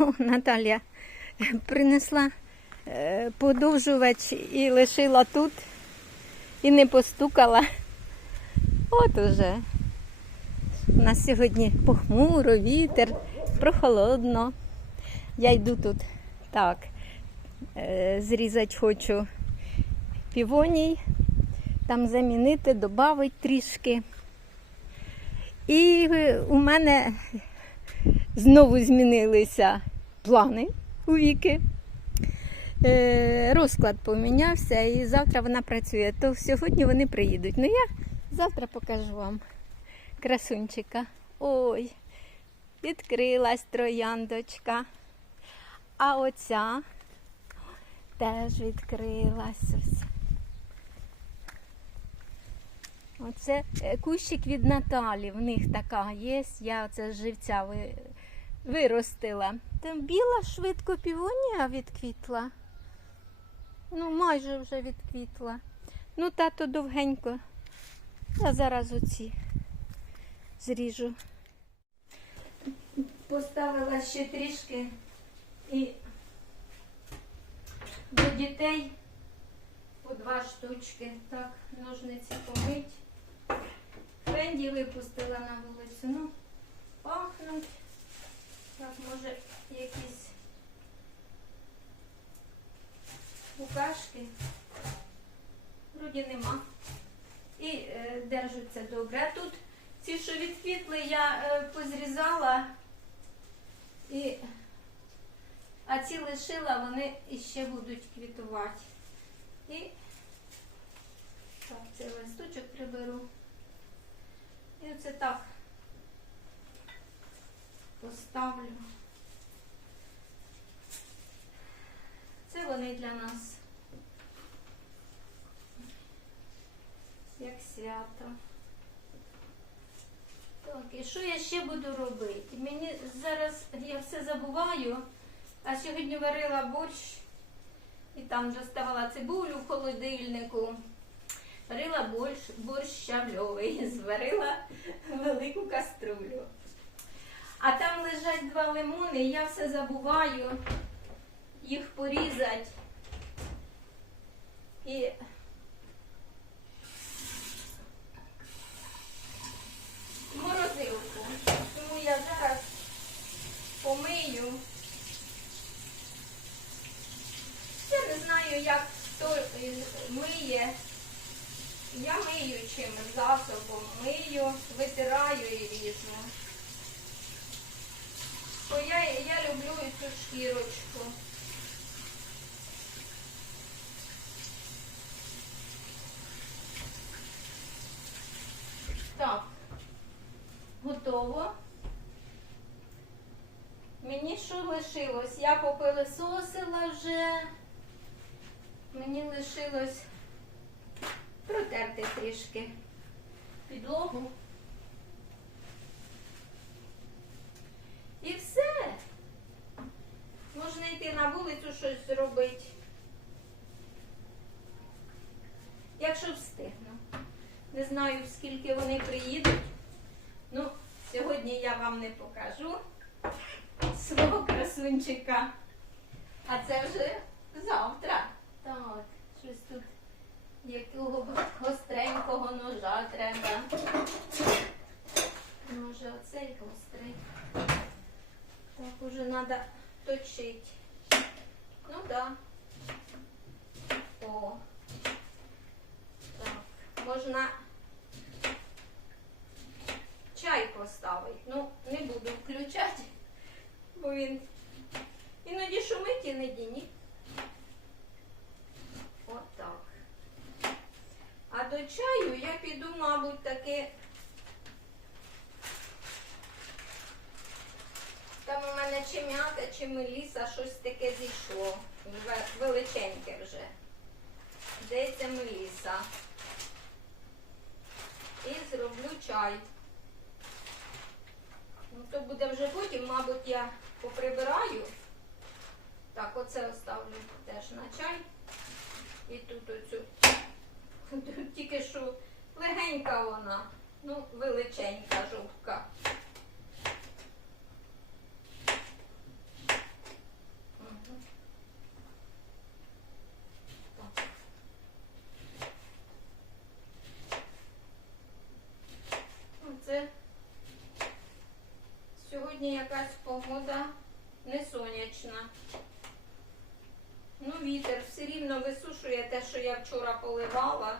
О, Наталія принесла е, подовжувач і лишила тут, і не постукала. От уже. У нас сьогодні похмуро, вітер, прохолодно. Я йду тут так. е, Зрізати хочу півоній, там замінити, додати трішки. І у мене знову змінилися плани у віки. Е, Розклад помінявся і завтра вона працює. То сьогодні вони приїдуть. Ну я завтра покажу вам красунчика. Ой, відкрилась трояндочка. А оця теж відкрилась. Ось. Оце е, кущик від Наталі. В них така є. Я це з живця ви- виростила. Там біла швидко півонія відквітла. Ну, майже вже відквітла. Ну, тато довгенько. Я зараз оці зріжу. Поставила ще трішки і до дітей по два штучки. Так, ножниці помить. Фенді випустила на вулицю. Ну, пахнуть. Так, може, якісь букашки. Вроді нема. І е, держаться добре. Тут ці, що відквітли, я е, позрізала. І... А ці лишила, вони іще будуть квітувати. І так, цей листочок приберу. І оце так поставлю. Це вони для нас як свято. Так, і що я ще буду робити? Мені зараз я все забуваю, а сьогодні варила борщ і там доставала цибулю в холодильнику. Варила борщ, борщ щавльовий, зварила велику каструлю. А там лежать два лимони, я все забуваю їх порізати. І морозилку. Тому я зараз помию. Я не знаю, як хто миє. Я мию чимось засобом, мию, витираю і різно. Бо я, я люблю цю шкірочку. Так, готово. Мені що лишилось? Я попилисосила вже. Мені лишилось протерти трішки підлогу. І все. Можна йти на вулицю щось зробити. Якщо встигну. Не знаю, скільки вони приїдуть. Ну, сьогодні я вам не покажу свого красунчика. А це вже завтра. Так, щось тут якого гостренького ножа треба. Може, оцей гострий. Так, уже треба точити. Ну да. О. Так, можна чай поставити. Ну, не буду включати, бо він іноді шумить, іноді ні. Отак. А до чаю я піду, мабуть, таки. Там у мене чи меліса, щось таке зійшло. Величеньке вже. Здається, меліса. І зроблю чай. Ну, то буде вже потім, мабуть, я поприбираю. Так, оце оставлю теж на чай. І тут оцю. Тільки що легенька вона, ну, величенька жовтка. вчора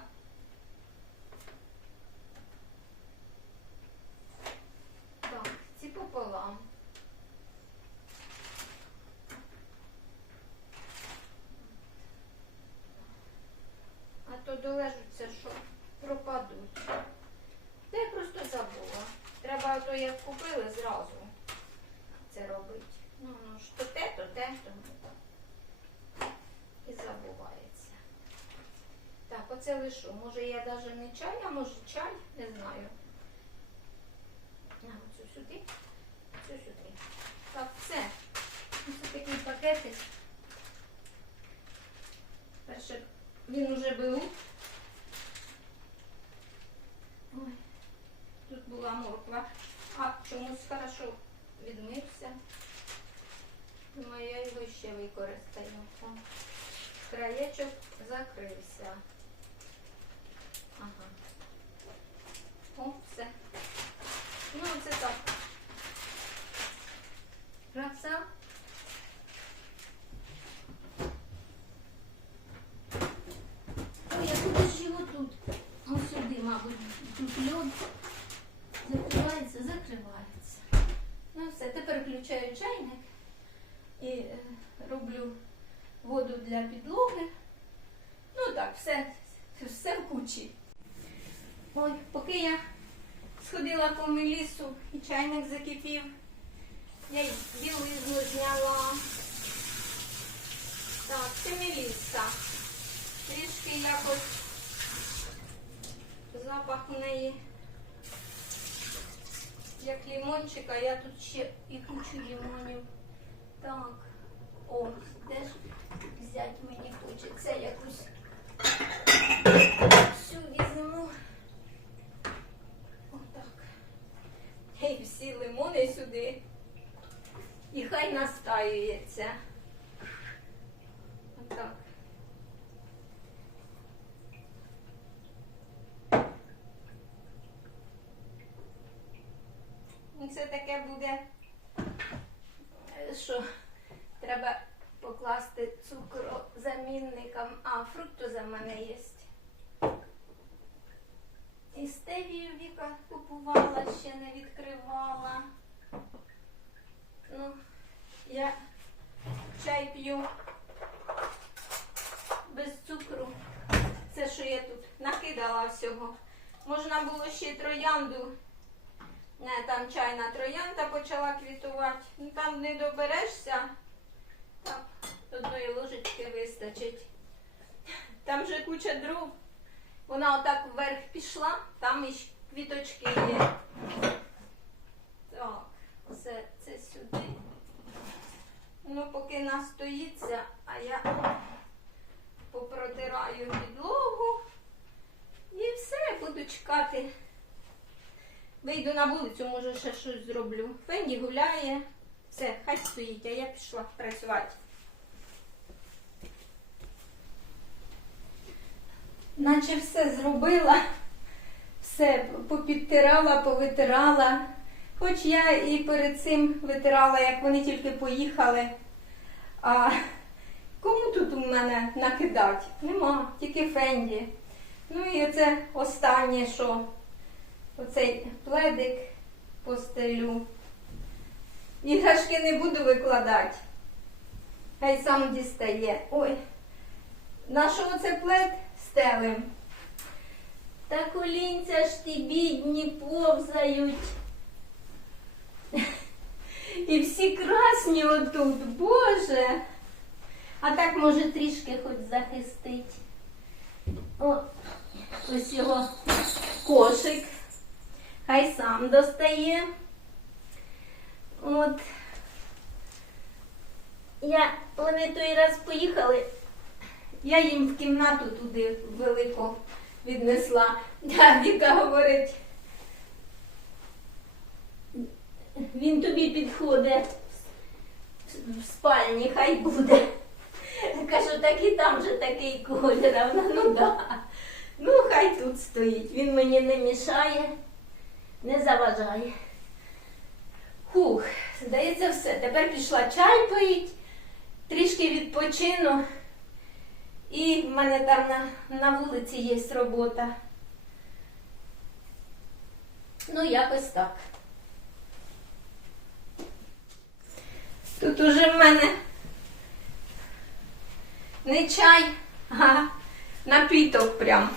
Оце. Може я навіть не чай, а може чай, не знаю. Оцю сюди, цю сюди. Так, все. Ось такий пакетик. Перше, він уже беру. Ой, тут була морква. А чомусь хорошо відмився. Думаю, я його ще використаю. Краєчок закрився. Ага. О, все. Ну, це так. Краса. Ой, я куди ж його тут? Ось сюди, мабуть, тут льод. Закривається, закривається. Ну все, тепер включаю чайник і е, роблю воду для підлоги. Ну так, все, все в кучі. Ой, поки я сходила по мелісу і чайник закипів, я й білизну зняла. Так, це меліса. Трішки якось запах у неї як лимончика, я тут ще і кучу лимонів. Так, о, де ж взяти мені хочеться якусь всю візьму. Отак. І всі лимони сюди. І хай настаюється. Отак. Ну, Це таке буде, що треба покласти цукрозамінникам. А, фруктоза в мене є. І стевію Віка купувала, ще не відкривала. Ну, я чай п'ю без цукру. Це що я тут накидала всього. Можна було ще троянду. Там чайна троянда почала квітувати. Ну там не доберешся. Так, одної ложечки вистачить. Там же куча дров. Вона отак вверх пішла, там і квіточки є. Так, все це сюди. Ну, поки настоїться, а я попротираю підлогу. І все, буду чекати. Вийду на вулицю, може ще щось зроблю. Фенді гуляє. Все, хай стоїть, а я пішла працювати. Наче все зробила, все попідтирала, повитирала. Хоч я і перед цим витирала, як вони тільки поїхали. А кому тут у мене накидати? Нема, тільки Фенді. Ну і це останнє, що оцей пледик постелю. Іграшки не буду викладати. Хай сам дістає. Ой, на що оце плед стелим? Та колінця ж ті бідні повзають. І всі красні отут, Боже. А так може трішки хоч захистить. О, ось його кошик. Хай сам достає. От. Я, вони той раз поїхали, я їм в кімнату туди велику віднесла. Да, Віка говорить, він тобі підходить в спальні, хай буде. Кажу, так і там же такий колір. А вона, ну да. Ну, хай тут стоїть. Він мені не мішає, не заважає. Хух, здається, все. Тепер пішла чай поїть, трішки відпочину. І в мене там на, на вулиці є робота. Ну, якось так. Тут уже в мене не чай, а напіток прям.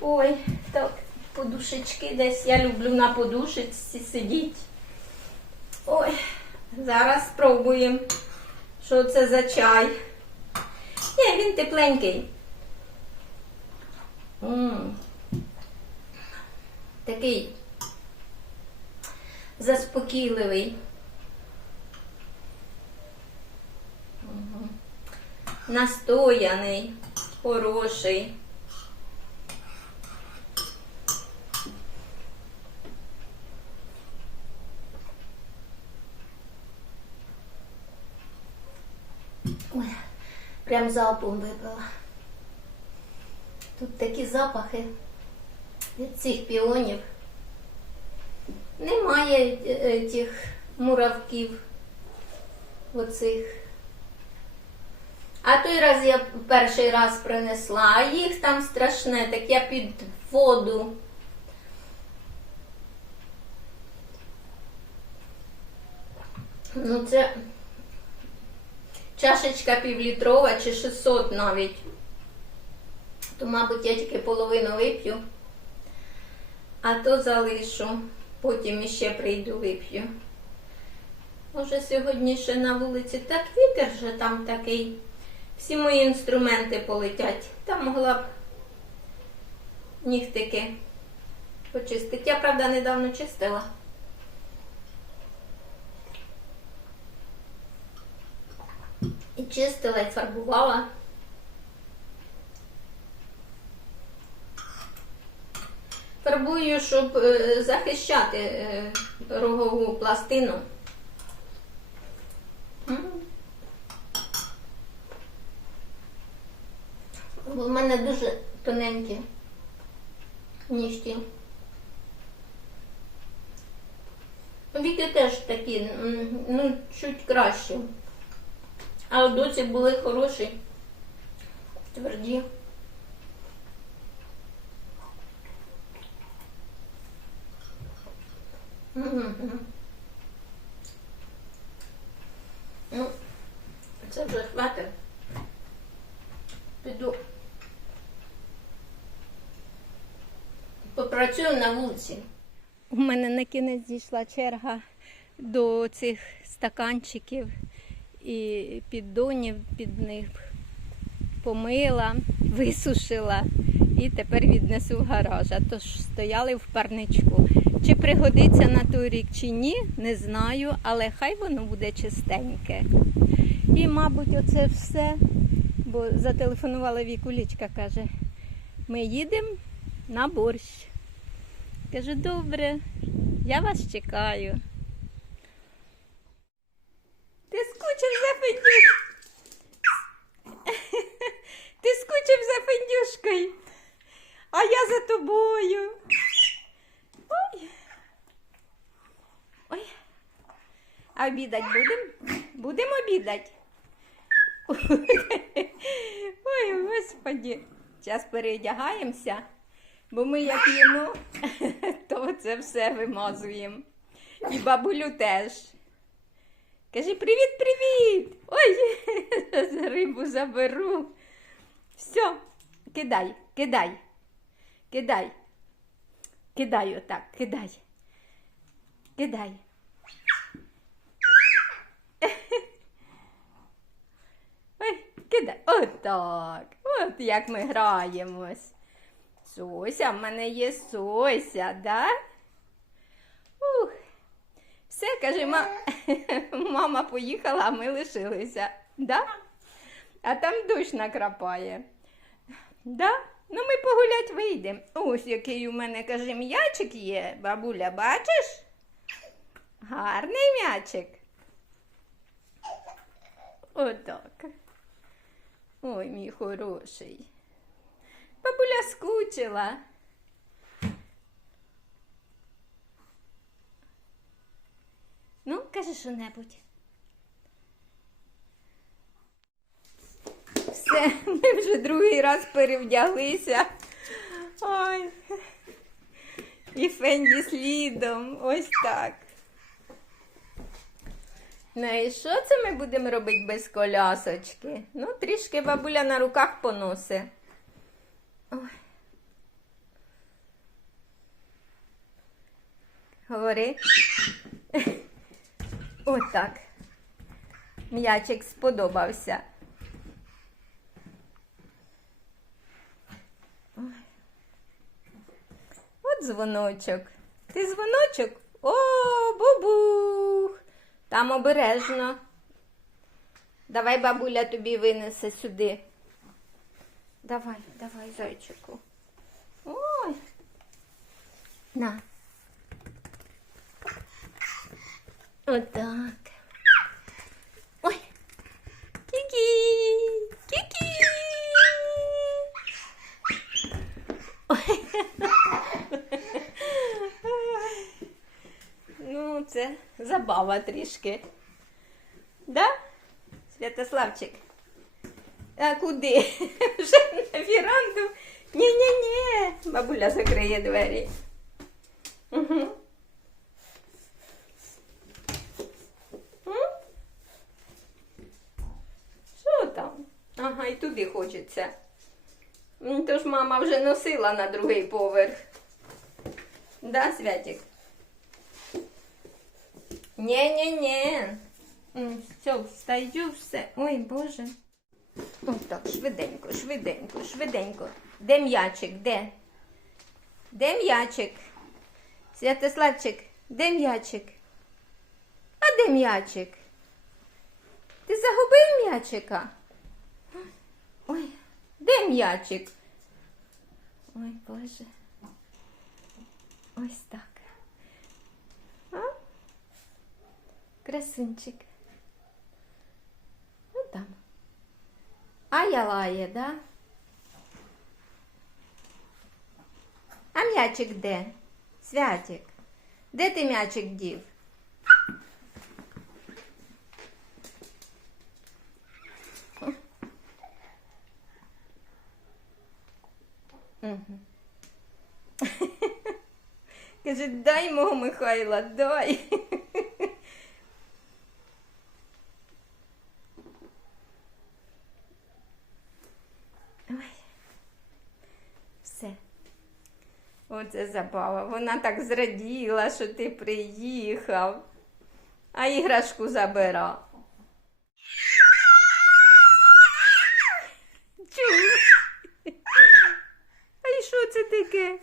Ой, так, подушечки десь. Я люблю на подушечці сидіти. Ой, зараз спробуємо, що це за чай. Ні, він тепленький. м Такий заспокійливий. Мгм. Настояний, хороший. Ой, прям залпом випила. Тут такі запахи від цих піонів. Немає е, тих муравків оцих. А той раз я перший раз принесла, а їх там страшне, так я під воду. Ну це чашечка півлітрова чи 600 навіть. То, мабуть, я тільки половину вип'ю, а то залишу, потім іще прийду вип'ю. Може, сьогодні ще на вулиці так вітер же там такий. Всі мої інструменти полетять. Там могла б нігтики почистити. Я, правда, недавно чистила. І чистила, і фарбувала. Фарбую, щоб е, захищати е, рогову пластину. Бо в мене дуже тоненькі нігті. Віки теж такі, ну, чуть краще. А у доці були хороші, тверді. Мгм. Ну, це вже хватить. Піду. Попрацюю на вулиці. У мене на кінець дійшла черга до цих стаканчиків і піддонів під них помила, висушила і тепер віднесу в гараж. А то ж стояли в парничку. Чи пригодиться на той рік чи ні, не знаю, але хай воно буде чистеньке. І, мабуть, оце все. Бо зателефонувала Вікулічка, каже, ми їдемо на борщ. Кажу, добре, я вас чекаю. Ти скучив за Фендюш... Ти скучив за Фендюшкою, а я за тобою. Ой. Ой. А обідать будемо? Будемо обідать? Ой, господі. Зараз переодягаємося, бо ми як їмо, то це все вимазуємо. І бабулю теж. Кажи привіт-привіт! Ой, зараз рибу заберу. Все, кидай, кидай, кидай. Кидай отак, кидай. Кидай. Ой, кидай. Отак. От як ми граємось. Сося, в мене є Сося, да? Ух. Каже, ма... мама поїхала, а ми лишилися. Да? А там дощ накрапає. Да? Ну, ми погулять вийдемо. Ось який у мене, каже, м'ячик є, бабуля, бачиш? Гарний м'ячик. Отак. Ой, мій хороший. Бабуля скучила. Скажи що-небудь. Все, ми вже другий раз перевдяглися. Ой. І Фенді слідом. Ось так. Ну і що це ми будемо робити без колясочки? Ну, трішки бабуля на руках поносить. Ой. Говори. Отак. М'ячик сподобався. От дзвоночок. Ти дзвоночок? О, бубух. Там обережно. Давай бабуля тобі винесе сюди. Давай, давай, зайчику. Ой. На. Отак. Ой. Кікі. Кікі. Ну, це забава трішки. Да? Святославчик? А куди? Вже на віранду? Ні-ні-ні. Бабуля закриє двері. Угу. М? Що там? Ага, і туди хочеться. М, Тож мама вже носила на другий поверх. Да, Святик? Ні-ні-ні. Все, встаю, все. Ой, Боже. Отак, швиденько, швиденько, швиденько. Де м'ячик? Де? Де м'ячик? Святославчик, де м'ячик? А де м'ячик? Ти загубив м'ячика? Ой, де м'ячик? Ой, Боже. Ось так. А? Красунчик. Ну там. А я лає, да? А м'ячик де? Святик. Де ти м'ячик дів? Угу. Каже, дай мого Михайла, дай. Ой. Все. Оце забава. Вона так зраділа, що ти приїхав, а іграшку забирав. Чуєш? А і що це таке?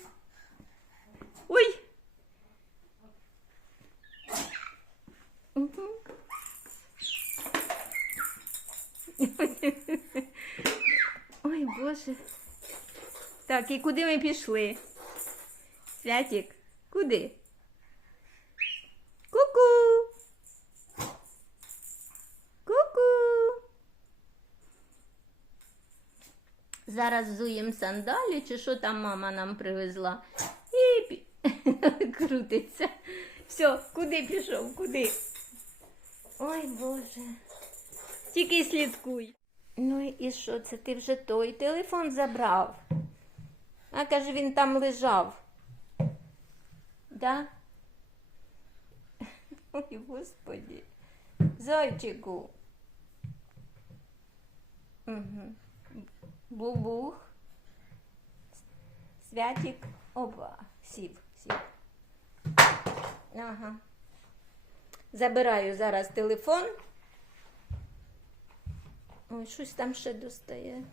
Ой. Ой, Боже. Так, і куди ми пішли? Святик, куди? Ку-ку. Ку-ку. Зараз взуємо сандалі, чи що там мама нам привезла. І крутиться. Все, куди пішов? Куди? Ой, Боже. Тільки слідкуй. Ну і що це? Ти вже той телефон забрав? А каже, він там лежав. Да? Ой, господі. Зайчику. Угу. Бубух. Святик. Опа. Сів, сів. Ага. Забираю зараз телефон. Ой, щось там ще достає.